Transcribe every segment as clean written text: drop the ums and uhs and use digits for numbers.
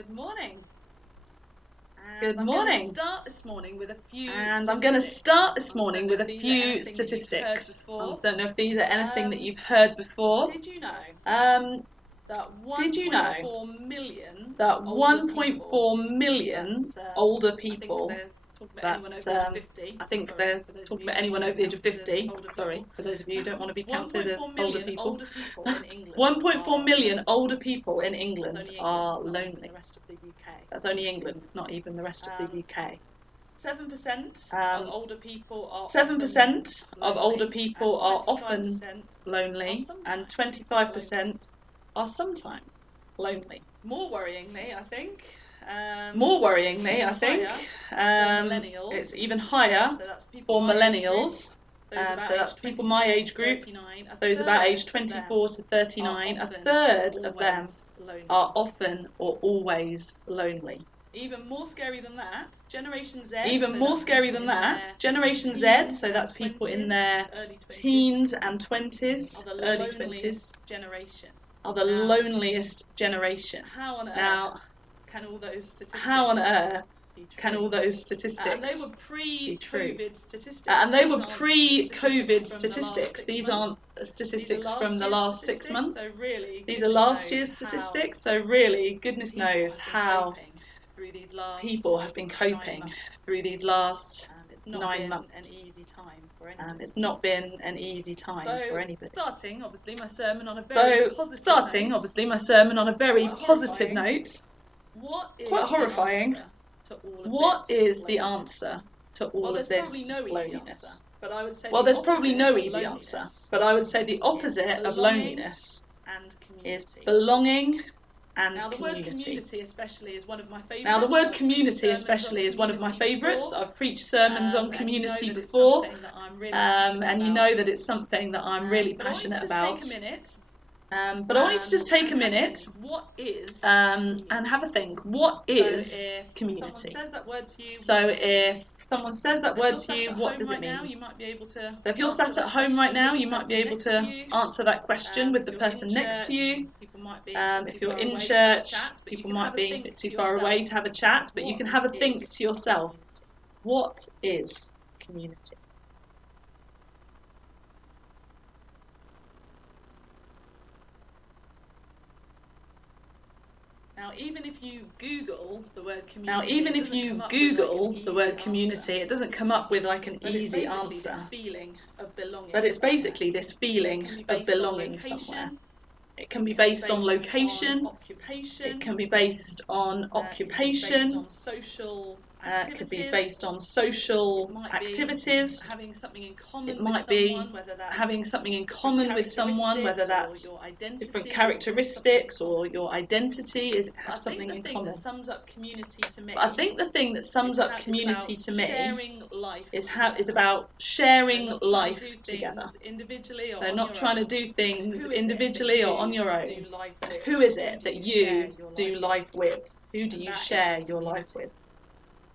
Good morning. Good I'm morning. going to start this morning with a few And statistics. I'm going to start this morning with a These are few anything that you've heard statistics. I before. don't know if these are anything that you've heard before. Did you know That that 1.4 million older people, older people, I think they're talking about anyone over the age of 50. Sorry, for those of you who don't want to be counted as 1.4 older million people. older people in England 1.4 million older people in England are lonely. The rest of the UK. That's only England, not even the rest of the UK. 7% of older people are 7% of older people are often lonely, and 25% are sometimes lonely. More worryingly, I think. It's even higher for millennials. So that's people my age group, those about age 24 to 39. A third of them are often or always lonely. Even more scary than that, Generation Z. Generation Z, so that's people in their teens and 20s, early 20s, generation. are the loneliest generation. How on earth now, can all those statistics how on earth be true? can all those statistics and they were pre-COVID statistics. And they were pre-COVID statistics. These aren't statistics from the last 6 months. So really, these are last year's statistics. So really, goodness knows how people have been coping through these last 9 months. It's not been an easy time for anybody. Starting, obviously, my sermon on a very positive note. Quite horrifying. What is the answer to all of this loneliness? Well, there's probably no easy answer, but I would say the opposite of loneliness is belonging and now, the community. word community especially is one of my favourites. I've preached sermons on community before, and you know that it's something that I'm really passionate about. But I want you to just take a minute and have a think. What is community? So if someone says that word to you, what does it mean? If you're sat at home right now, you might be able to answer that question with the person next to you. If you're in church, people might be a bit too far away to have a chat, but you can have a think to yourself. What is community? Now, even if you Google the word community, it doesn't come up with like an easy answer. But it's basically this feeling of belonging somewhere. It can be based on location. It can be based on occupation. It could be based on social activities. Having something in It might be having something in common with someone, whether that's different characteristics or your identity is have something in common. But I think the thing that sums up community to me is about sharing life together. So not trying to do things individually or on your own. Who is it that you do life with? Who do you share your life with?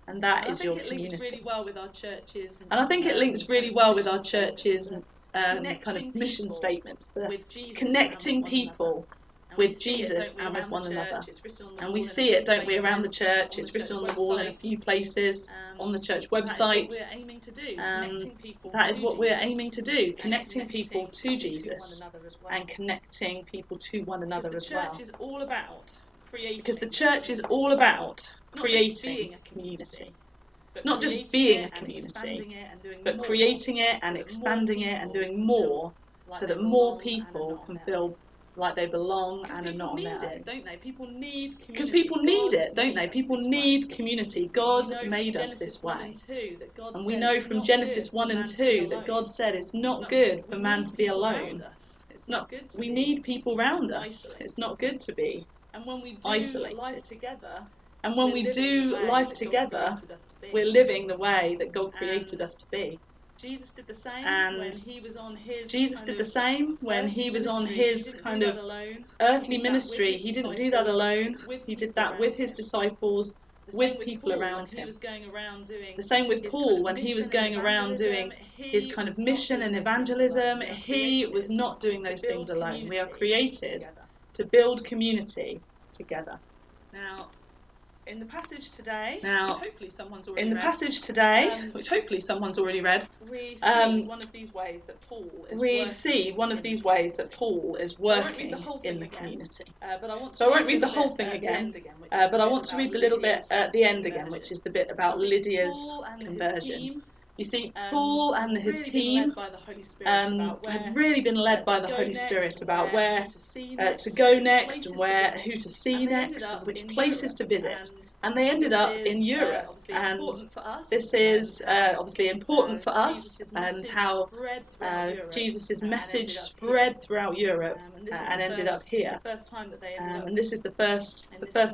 And that is your community. And I think it links really well with our church's kind of mission statement, connecting people with Jesus and with one another. And we see it, don't we, around the church. It's written on the wall in a few places, on the church website. That is what we're aiming to do, connecting people to Jesus and connecting people to one another as well. Because the church is all about creating a community. Not just being a community, but creating it and expanding it and doing more so that more people can feel like they belong and are not on their own. Because people need it, don't they? People need community. God made us this way. And we know from Genesis 1 and 2 that God said it's not good for man to be alone. We need people around us. It's not good to be isolated. And when we do life together, we're living the way that God created us to be. Jesus did the same when he was on his kind of earthly ministry. He didn't do that alone. He did that with his disciples, with people around him. The same with Paul when he was going around doing his kind of mission and evangelism. He was not doing those things alone. We are created to build community together. Now, in the passage today, Now, which hopefully someone's already in the read, passage today, which hopefully someone's already read, we see one of these ways that Paul is working in the community. But I won't read the whole thing again, but I want to read the little bit at the end again, which is the bit about Lydia's conversion. You see, Paul and his team had really been led by the Holy Spirit about where to go next and who to see next and which places to visit. And they ended up in Europe. And this is obviously important for us and how Jesus' message spread throughout Europe and ended up here. And this is the first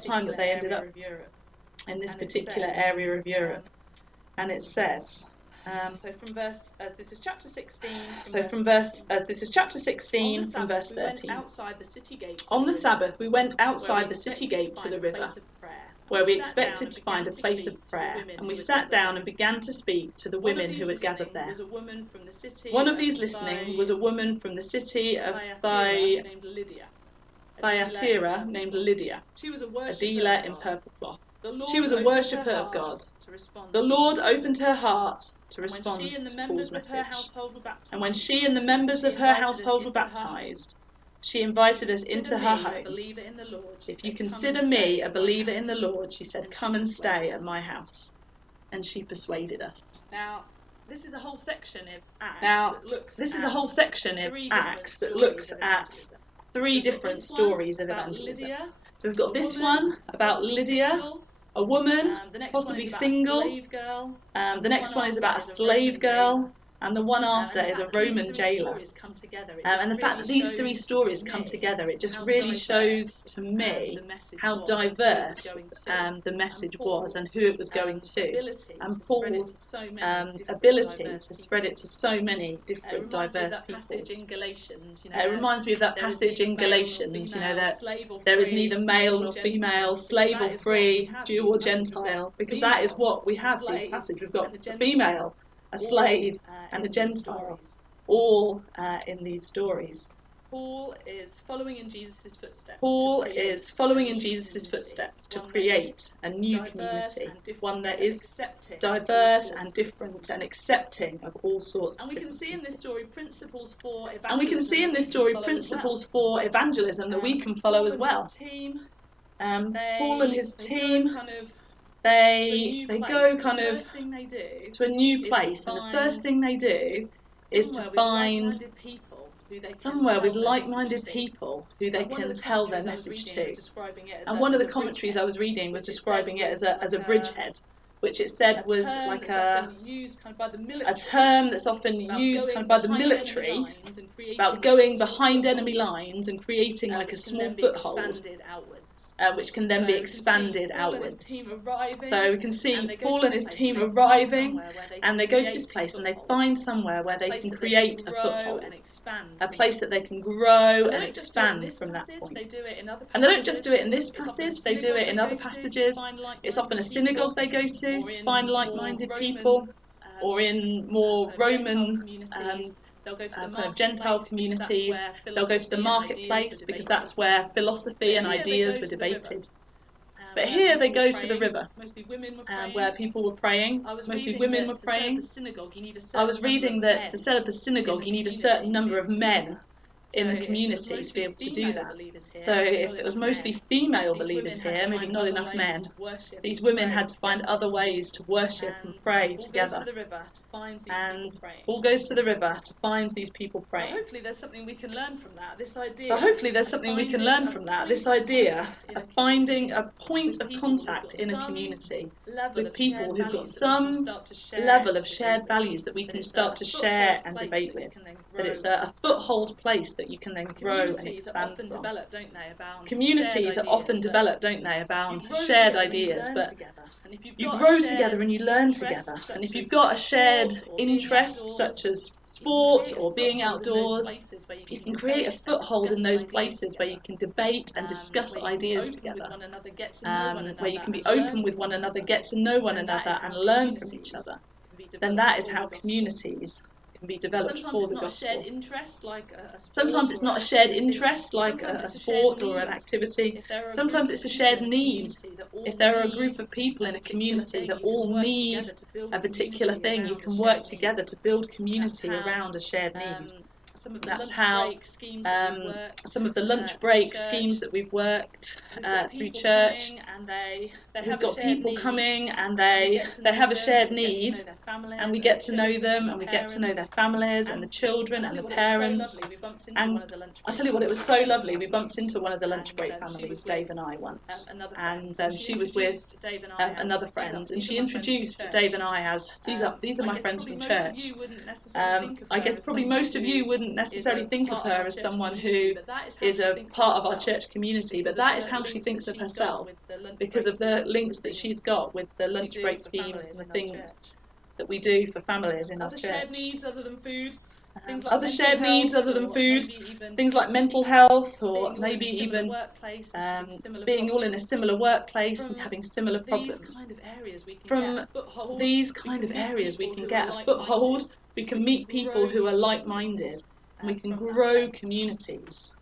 time that they ended up in this particular area of Europe. And it says... this is chapter 16. From verse 13. On the Sabbath, we went outside the city gate to the river, where we expected to find a place of prayer, and we sat down and began to speak to the women who had gathered there. One of these listening was a woman from the city of Thyatira named Lydia, a dealer in purple cloth. She was a worshipper of God. The Lord opened her heart to respond to Paul's message. And when she and the members of her household were baptized, she invited us into her home. If you consider me a believer in the Lord, she said, come and stay at my house. And she persuaded us. Now, this is a whole section of Acts that looks at three different stories of evangelism. So we've got this one about Lydia, a woman, possibly single. The next one is about a slave girl. And the one after is a Roman jailer. And the fact that these three stories come together, it just really shows to me how diverse the message was and who it was going to. And Paul's ability to spread it to so many different diverse peoples. It reminds me of that passage in Galatians, that there is neither male nor female, slave or free, Jew or Gentile, because that is what we have these passages. We've got a female, a slave, and a Gentile, all in these stories. Paul is following in Jesus' footsteps. To create a new community, one that is diverse and different and accepting of all sorts. And we can see in this story principles for evangelism that we can follow as well. Paul and his team. They go kind of to a new place, and the first thing they do is to find somewhere with like-minded people who they can tell their message to. And one of the commentaries I was reading was describing it as a bridgehead, which it said was like a term that's often used kind of by the military about going behind enemy lines and creating like a small foothold. Which can then be expanded outwards. So we can see Paul and his team arriving, and they go to this place and they find somewhere where they can create a foothold, a place that they can grow and expand from that point. And they don't just do it in this passage, they do it in other passages. It's often a synagogue they go to find like-minded people, or in more Roman they'll go to the kind of Gentile communities, they'll go to the marketplace because that's where philosophy and ideas were debated. But here they go to the river, where people were praying. Mostly women were praying. I was reading that to set up a synagogue you need a certain number of men in the community to be able to do that. So if it was mostly female believers here, maybe not enough men, these women had to find other ways to worship and pray together. And Paul goes to the river to find these people praying. But hopefully there's something we can learn from that, this idea of finding a point of contact in a community with people who've got some level of shared values that we can start to share and debate with. That it's a foothold place that you can then grow and expand from. Communities are often developed, don't they, about shared ideas, but you grow together and you learn together. And if you've got a shared interest, such as sport or being outdoors, you can create a foothold in those places where you can debate and discuss ideas together, where you can be open with one another, get to know one another and learn from each other. Then that is how communities can be developed for the gospel. Sometimes it's not a shared interest like a sport or an activity. Sometimes it's a shared need. If there are a group of people in a community that all need a particular thing, you can work together to build community around a shared need. That's how some of the lunch break schemes that we've worked through church. We've got people coming and they have a shared need, and we get to know them, and we get to know their families and the children and the parents. And I'll tell you what, it was so lovely. We bumped into one of the lunch break families, Dave and I, once, and she was with another friend, and she introduced Dave and I as, these are my friends from church. I guess probably most of you wouldn't necessarily think of her as someone who is a part of our church community, but that is how she thinks of herself, because of the links that she's got with the lunch break schemes and the things that we do for families in our church. Shared needs other than food. Other shared needs other than food, things like mental health, or maybe even being all in a similar workplace and having similar problems. From these kind of areas we can get a foothold, we can meet people who are like-minded, and we can grow communities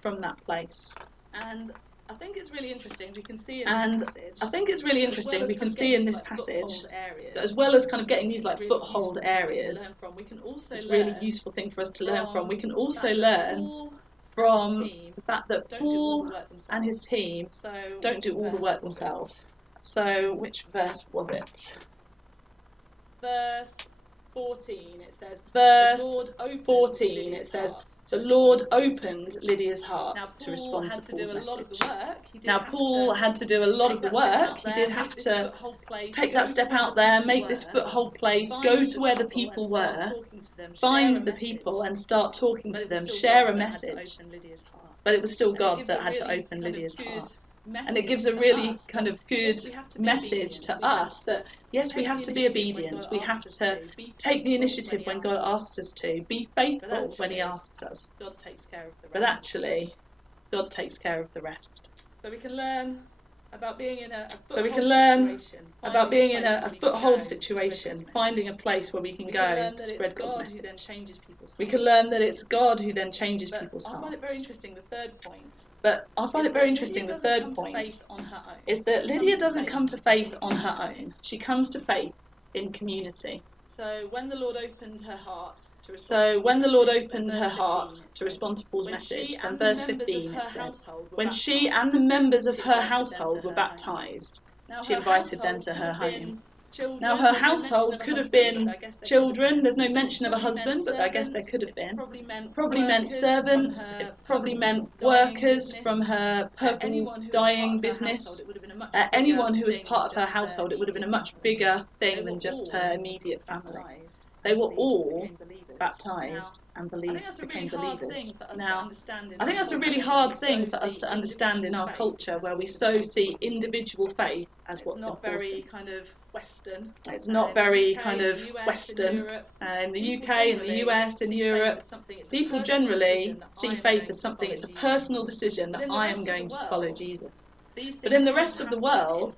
from that place. And I think it's really interesting. We can see in this passage that as well as kind of getting these like foothold areas, it's a really useful thing for us to learn from. We can also learn from the fact that Paul and his team don't do all the work themselves. So which verse was it? Verse 14, it says, the Lord opened Lydia's heart to respond to Paul's message. Now, Paul had to do a lot of the work. He did have to take that step out there, make this foothold place, go to where the people were, find the people and start talking to them, share a message. But it was still God that had to open Lydia's heart. And it gives a really kind of good message to us that, yes, we have to be obedient. We have to take the initiative when God asks us to. Be faithful when he asks us. But actually, God takes care of the rest. So we can learn about being in a foothold situation, finding a place where we can go to spread God's message. We can learn that it's God who then changes people's hearts. I find it very interesting, the third point. But I find it very interesting, the third point is that Lydia doesn't come to faith on her own. She comes to faith in community. So when the Lord opened her heart to respond to Paul's message, then verse 15 it said, when she and the members of her household were baptised, she invited them to her home. Now her household could have been children. There's no mention of a husband, but I guess there could have been. Probably meant servants. It probably meant workers from her purple dyeing business. Anyone who was part of her household. It would have been a much bigger thing than just her immediate family. They were all baptised and became believers. Now, I think that's a really hard thing for us to understand in our culture, where we so see individual faith as what's important. It's not very kind of Western. It's not very kind of Western. In the UK, in the US, in Europe, people generally see faith as something, it's a personal decision that I am going to follow Jesus. But in the rest of the world,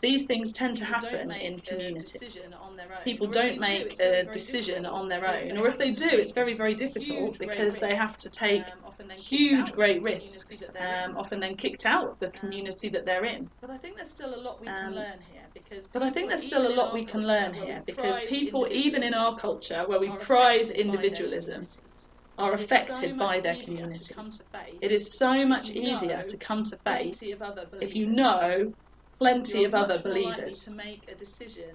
these things tend to happen in communities. People don't make a decision on their own, or if they do, it's very, very difficult because they have to take huge, great risks, often then kicked out of the community that they're in. But I think there's still a lot we can learn here because people, even in our culture, where we prize individualism, are affected by their community. It is so much easier to come to faith if you know plenty of other believers.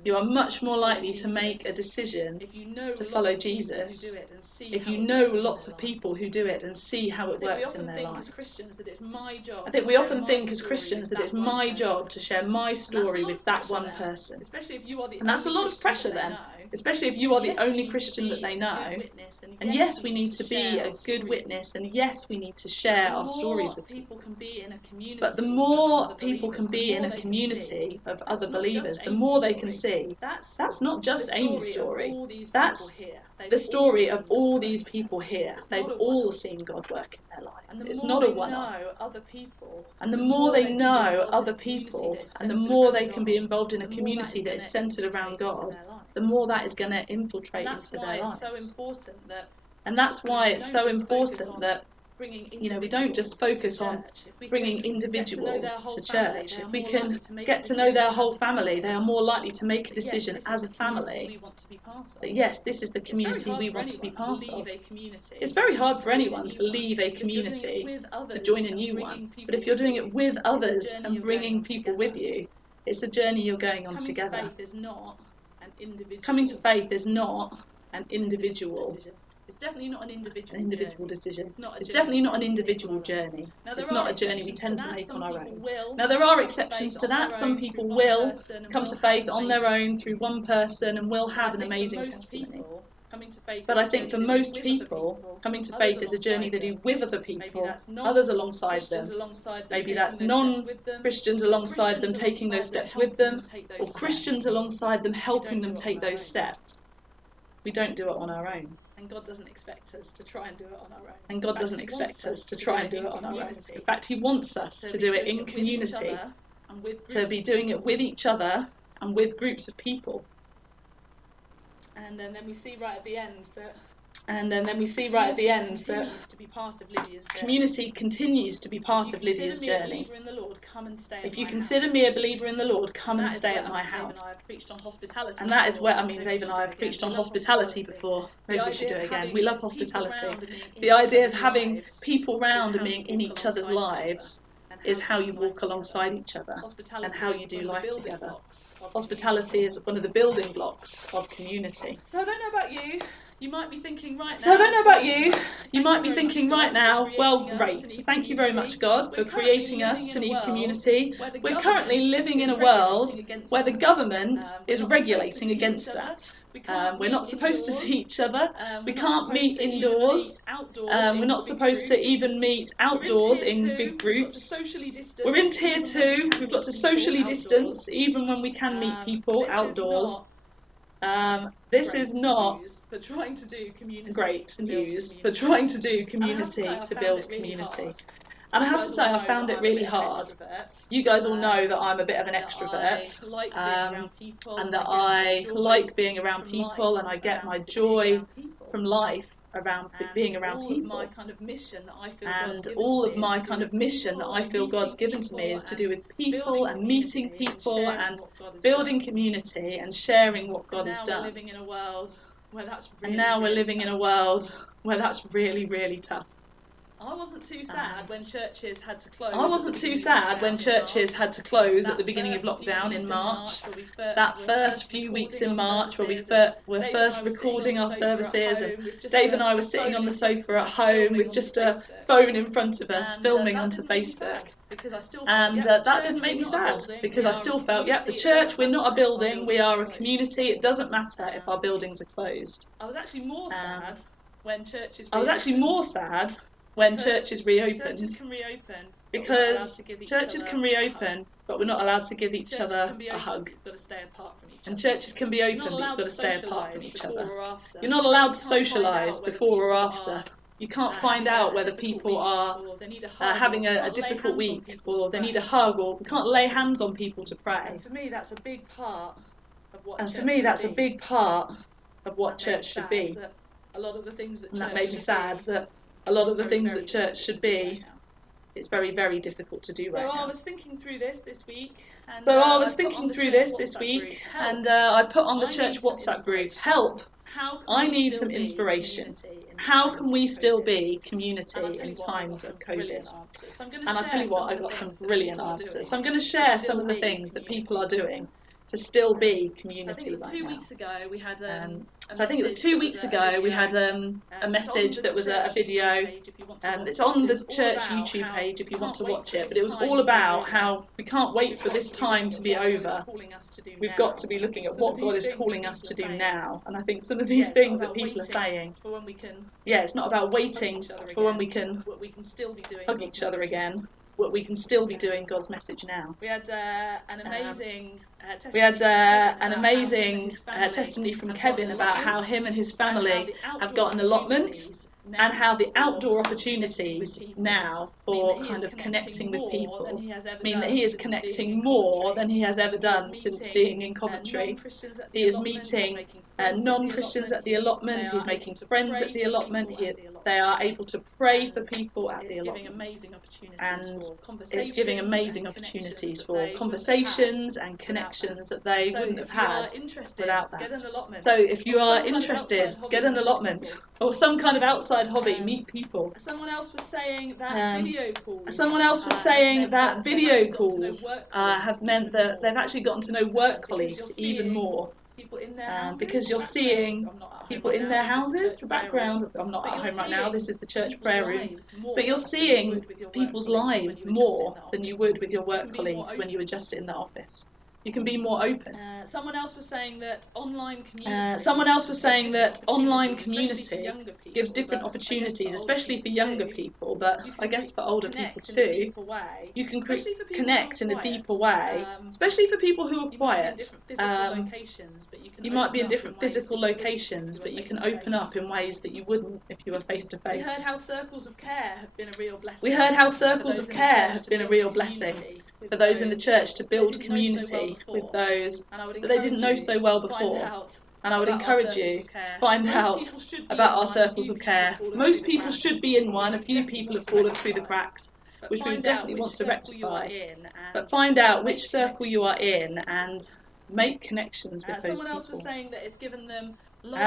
You are much more likely to make a decision to follow Jesus if you know lots of people who do it and see how it works in their lives. I think we often think as Christians that it's my job to share my story with that one person. And that's a lot of pressure then, especially if you are the only Christian that they know. And yes, we need to be a good witness, and yes, we need to share our stories with people. But the more people can be in a community of other believers, the more they can see that's not just Amy's story. That's the story of all these people here. They've all seen God work in their life. It's not a one-off. And the more they know other people, and the more they can be involved in a community that is centered around God, the more that is going to infiltrate into their lives. And that's why it's so important that we don't just focus on bringing individuals to church. If we can get to know their whole family, they are more likely to make a decision as a family that yes, this is the community we want to be part of. It's very hard for anyone to leave a community to join a new one, but if you're doing it with others and bringing people with you, it's a journey you're going on together. Coming to faith is not an individual. It's definitely not an individual decision. It's definitely not an individual journey. It's not a journey we tend to make on our own. Now, there are exceptions to that. Some people will come to faith on their own through one person and will have an amazing testimony. But I think for most people, coming to faith is a journey they do with other people, others alongside them. Maybe that's non-Christians alongside them taking those steps with them, or Christians alongside them helping them take those steps. We don't do it on our own. And God doesn't expect us to try and do it on our own. And God doesn't expect us to try and do it on our own. In fact, He wants us to do it in community, to be doing it with each other and with groups of people. And then we see right at the end that community continues to be part of Lydia's journey. If you consider me a believer in the Lord, come and stay at my house. And that is where, Dave and I have preached on hospitality before. Maybe we should do it again. We love hospitality. The idea of having people round and being in each other's lives is how you walk alongside each other and how you do life together. Hospitality is one of the building blocks of community. So I don't know about you. You might be thinking right now, well, great. Thank you very much, God, for creating us to need community. We're currently living in a world where the government is regulating against that. We're not supposed to see each other. We can't meet indoors. We're not supposed to even meet outdoors in big groups. We're in tier 2. We've got to socially distance even when we can meet people outdoors. This is not great news for trying to do community, to build community. And I have to say, I found it really hard. You guys all know that I'm a bit of an extrovert, and that I like being around people, and I get my joy from life around being around people. And all of my kind of mission that I feel God's given to me is to do with people and meeting people and building community and sharing what God has done. And now we're living in a world where that's really, really tough. I wasn't too sad when churches had to close at the beginning of lockdown in March. That first few weeks in March where we were first recording our services, and Dave and I were sitting on the sofa at home with just a phone in front of us, filming onto Facebook. And that didn't make me sad, because I still felt, the church, we're not a building, we are a community. It doesn't matter if our buildings are closed. I was actually more sad when churches reopened. Because churches can reopen, but we're not allowed to give each other a hug. And churches can be open, but you've got to stay apart from each other. You're not allowed to socialise before or after. You can't find out whether people are having a difficult week, or they need a hug, or we can't lay hands on people to pray. And for me, that's a big part of what church should be. And that made me sad that a lot of the things that church should be, it's very, very difficult to do right now. So I was thinking through this week, and I put on the church WhatsApp group, help, I need some inspiration. How can we still be community in times of COVID? And I'll tell you what, I got some brilliant answers. So I'm going to share some of the things that people are doing to still be community right now. So I think it was 2 weeks ago we had a message that was a video, and it's on the church YouTube page if you want to watch it, but it was all about how we can't wait for this time to be over. We've got to be looking at what God is calling us to do now. And I think some of these things that people are saying, it's not about waiting for when we can hug each other again. What we can still be doing God's message now. We had an amazing testimony from Kevin about how him and his family have got an allotment, and how the outdoor opportunities now for kind of connecting with people mean that he is connecting more than he has ever done since being in Coventry. He is meeting non-Christians at the allotment, he's making friends at the allotment, they are able to pray for people at the allotment. And it's giving amazing opportunities for conversations and connections that they wouldn't have had without that. So if you are interested, get an allotment or some kind of outside hobby, meet people. Someone else was saying that video calls have meant that they've actually gotten to know work colleagues even more. Because you're seeing people in their houses. The background, I'm not at home right now, this is the church prayer room, but you're seeing people's lives more than you would with your work colleagues when you were just in the office. You can be more open. Someone else was saying that online community gives different opportunities, especially for younger people, but I guess for older people too. You can connect in a deeper way, especially for people who are quiet. You might be in different physical locations, but you can open up in ways that you wouldn't if you were face to face. We heard how circles of care have been a real blessing. For those in the church to build community with those that they didn't know so well before. And I would encourage you to find out about our circles of care. Most people should be in one. A few people have fallen through the cracks, which we would definitely want to rectify. But find out which circle you are in and make connections with those people.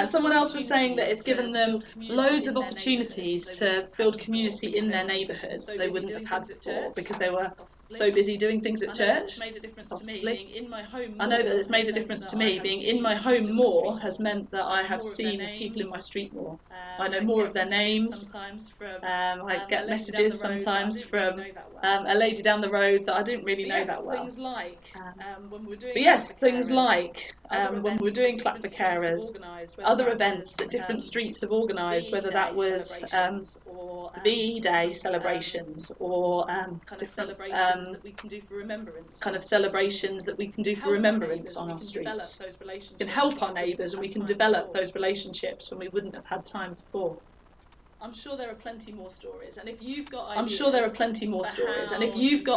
Someone else was saying that it's given them loads of opportunities to build community in their neighbourhoods they wouldn't have had before because they were so busy doing things at church. Possibly. I know that it's made a difference to me. Being in my home more has meant that I have seen people in my street more. I know more of their names. I get messages sometimes from a lady down the road that I didn't really know that well. Things like when we were doing Clap for Carers, other events that different streets have organised, whether that was VE Day celebrations or different celebrations that we can do for remembrance. Kind of celebrations that we can do for remembrance on our streets. We can help our neighbours and we can develop those relationships when we wouldn't have had time before. I'm sure there are plenty more stories, and if you've got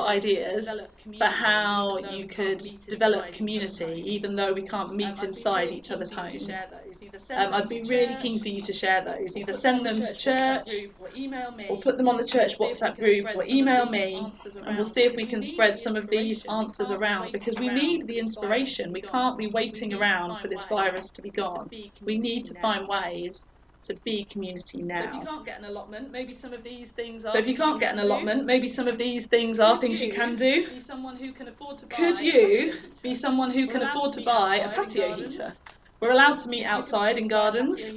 ideas for how you could develop community, even though we can't meet inside each other's homes, I'd be really keen for you to share those. Either send them to church, or put them on the church WhatsApp group, or email me, and we'll see if we can spread some of these answers around, because we need the inspiration. We can't be waiting around for this virus to be gone. We need to find ways to be community now. So if you can't get an allotment, maybe some of these things are things you can do. Be someone who can afford to buy Could you be someone who can afford to buy a patio heater? We're allowed to meet outside in gardens.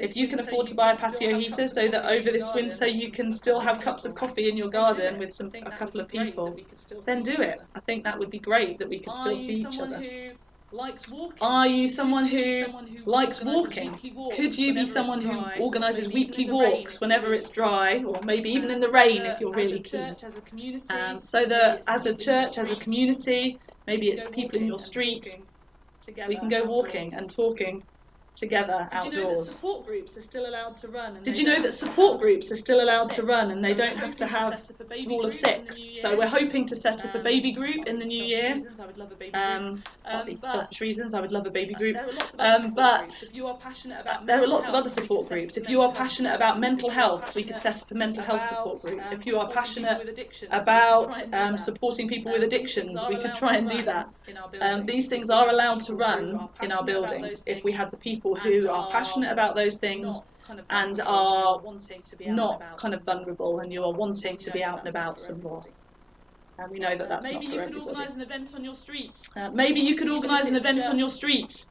If you can afford to buy a patio heater so that over this winter you can still have cups of coffee in your garden with a couple of people, then do it. I think that would be great, that we could still see each other. Are you someone who likes walking? Could you be someone who organises weekly walks whenever it's dry, or maybe even in the rain if you're really keen? So that as a church, as a community, maybe it's people in your street, we can go walking and talking together outdoors. Did you know that support groups are still allowed to run? And they don't have to have a rule of 6. So we're hoping to set up a baby group in the new year. Selfish reasons, I would love a baby group. But there are lots of other support groups. If you are passionate about mental health, we could set up a mental health support group. If you are passionate about supporting people with addictions, we could try and do that. These things are allowed to run in our building if we have the people who are passionate about those things and are not kind of vulnerable, and you are wanting to be out and about some more. And we know that that's not for everybody. Maybe you could organise an event on your street.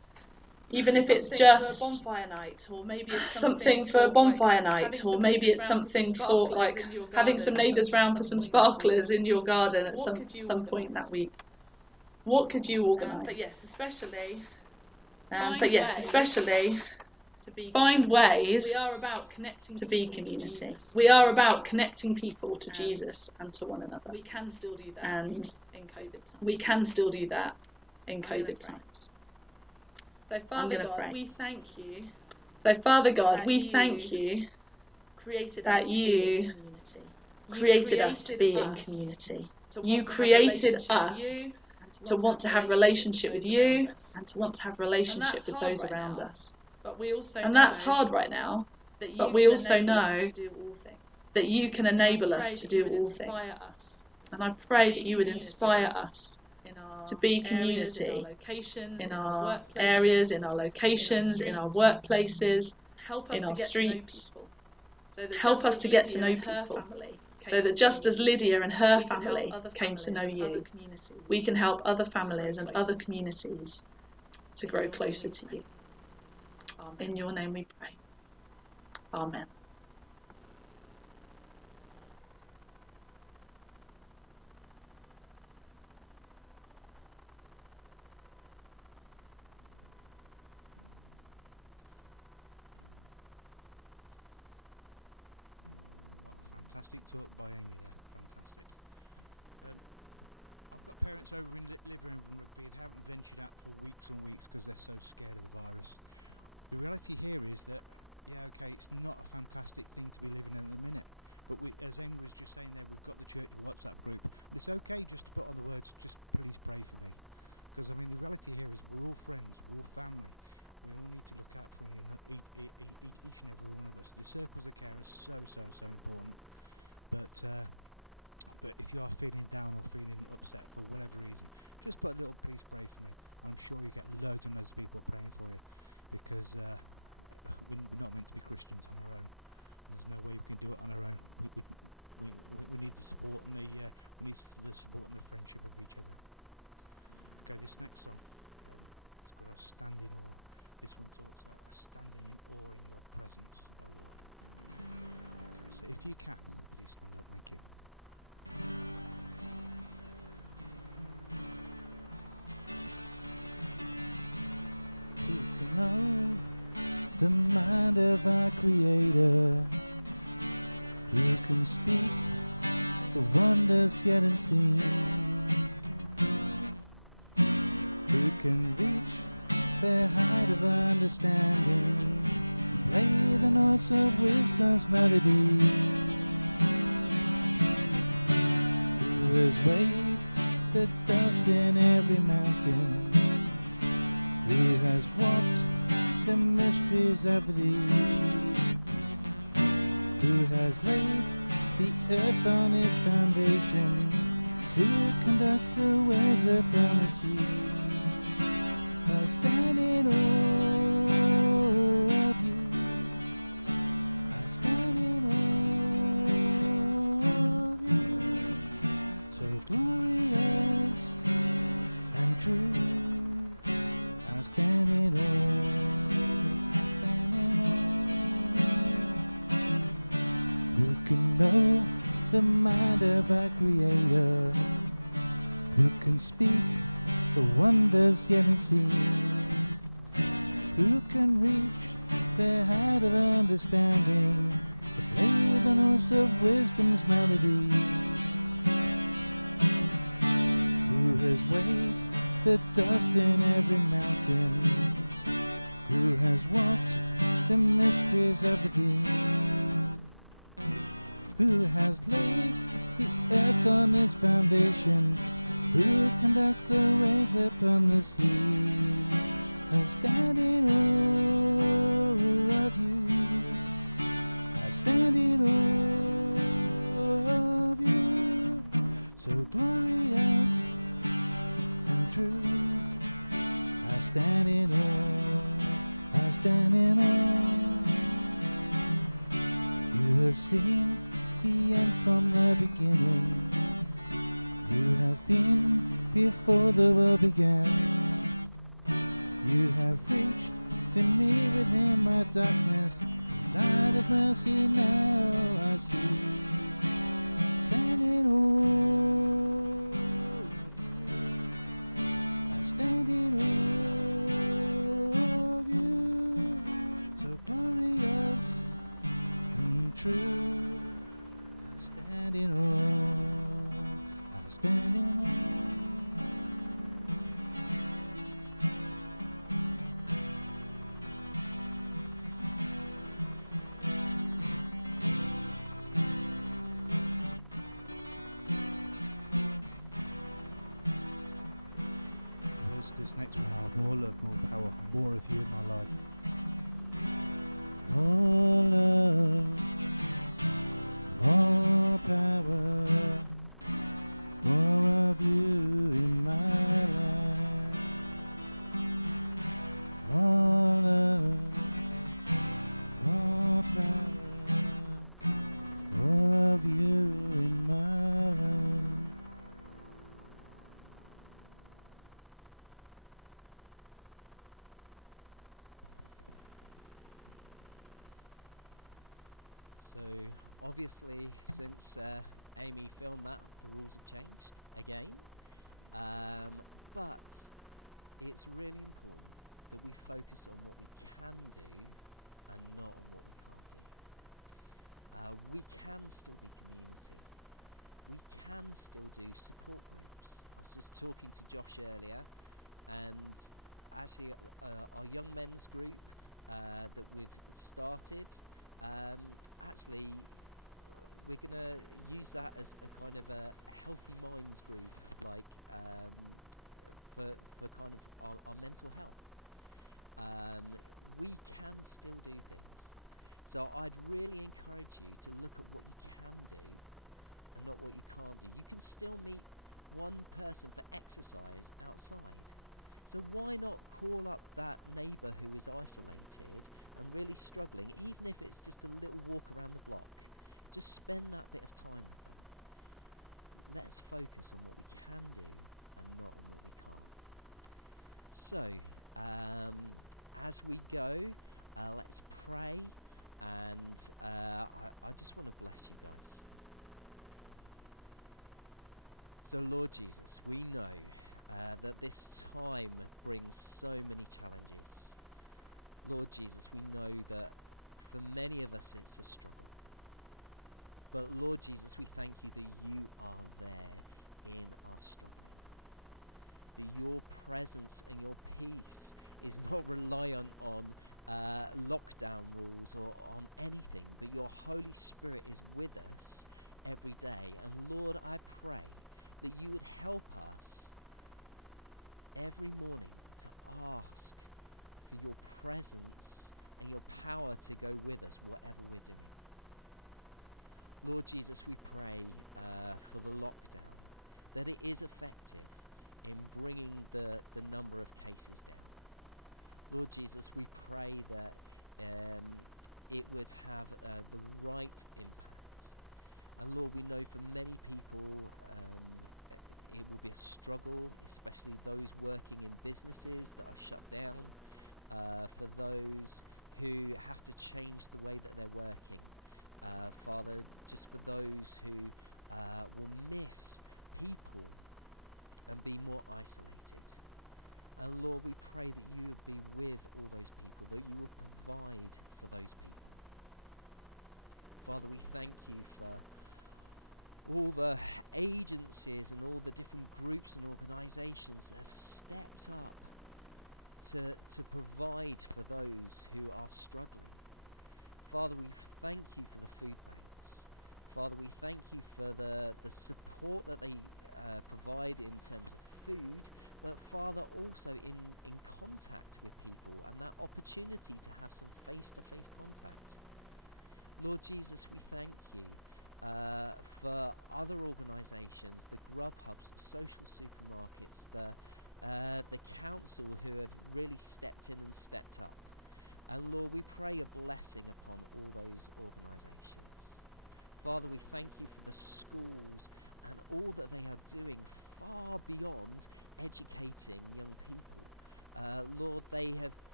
Even if it's just bonfire night, or maybe it's something for bonfire night, or maybe it's something for like having some neighbours round for some sparklers in your garden at some point that week. What could you organise? But yes, especially find ways we are about connecting to be community. We are about connecting people to Jesus and to one another. We can still do that in COVID times. So Father God, we thank you. that you created us to be in community. You created us to want to have relationship with you and to want to have relationship with those around us. And that's hard right now, but we also know that you can enable us to do all things. And I pray that you would inspire us to be community in our areas, in our locations, in our workplaces, in our streets. Help us to get to know people, so that just as Lydia and her family came to know you, we can help other families and other communities to grow closer to you. In your name we pray. Amen.